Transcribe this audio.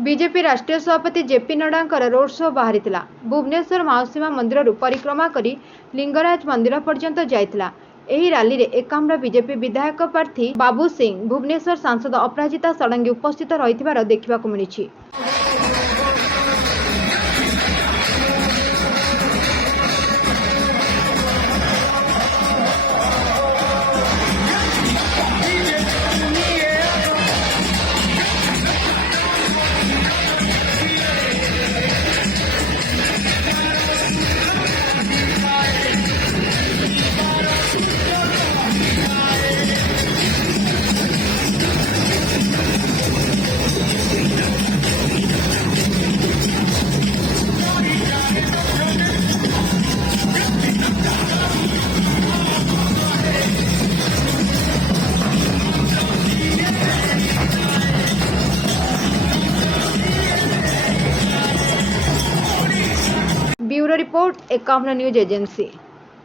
BJP राष्ट्रीय सभापति JP Nadda road show बाहरी भुवनेश्वर माउसीमा मंदिर परिक्रमा करी लिंगराज मंदिर पर्यंत जाइथिला। एही रैली रे एकाम्र बीजेपी विधायक प्रार्थी बाबू सिंह, भुवनेश्वर सांसद अपराजिता षडंगी उपस्थित रहिथिबार देखिबाकु मिलिछि। Bureau report, Ekamra news agency.